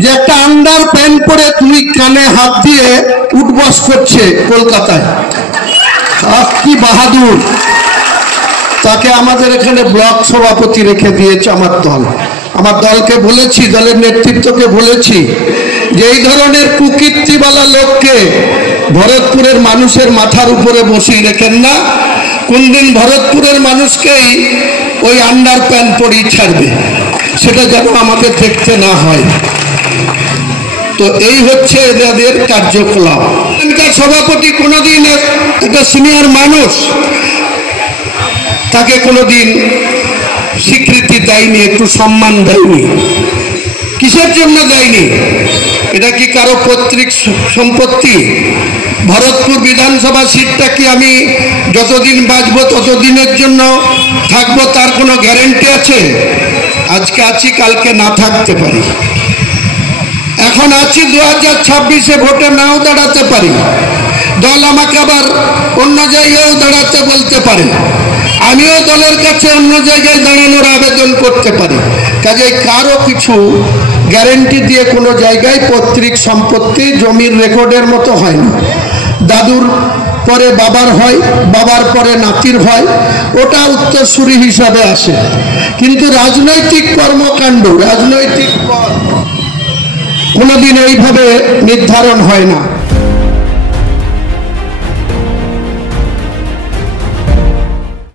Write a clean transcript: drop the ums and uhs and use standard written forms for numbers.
যে একটা under pant পরে তুমি কানে হাত দিয়ে উঠবস করছে কলকাতায়, কি বাহাদুর। তাকে আমাদের এখানে ব্লক সভাপতি রেখে দিয়েছে আমার দল। আমার দলকে বলেছি, দলের নেতৃত্বকে বলেছি যে এই ধরনের কুকীর্তিওয়ালা লোককে ভরতপুরের মানুষের মাথার উপরে বসিয়ে রেখেন না, কোনদিন ভরতপুরের মানুষকেই ওই আন্ডার প্যান্ট পরেই ছাড়বে, সেটা যেন আমাদের দেখতে না হয়। তো এই হচ্ছে এদের কার্যকলাপ। সভাপতি কোনোদিন একটা সিনিয়র মানুষ, তাকে কোনোদিন স্বীকৃতি দেয়নি, একটু সম্মান দেয়নি। কিসের জন্য দেয়নি? এটা কি কারো পৈতৃক সম্পত্তি? ভরতপুর বিধানসভা সিটটা কি আমি যতদিন বাঁচবো ততদিনের জন্য থাকবো, তার কোনো গ্যারেন্টি আছে? আজকে আছি, কালকে না থাকতে পারি। এখন আছি, 2026-এ ভোটে নাও দাঁড়াতে পারি। দল আমাকে আবার অন্য জায়গায়ও দাঁড়াতে বলতে পারে, আমিও দলের কাছে অন্য জায়গায় দাঁড়ানোর আবেদন করতে পারি। কাজেই কারো কিছু গ্যারেন্টি দিয়ে কোনো জায়গায় পৈতৃক সম্পত্তি জমির রেকর্ডের মতো হয় না। দাদুর পরে বাবার হয়, বাবার পরে নাতির হয়, ওটা উত্তরসূরি হিসাবে আসে। কিন্তু রাজনৈতিক কর্মকাণ্ড, রাজনৈতিক পথ কোনোদিন এইভাবে নির্ধারণ হয় না।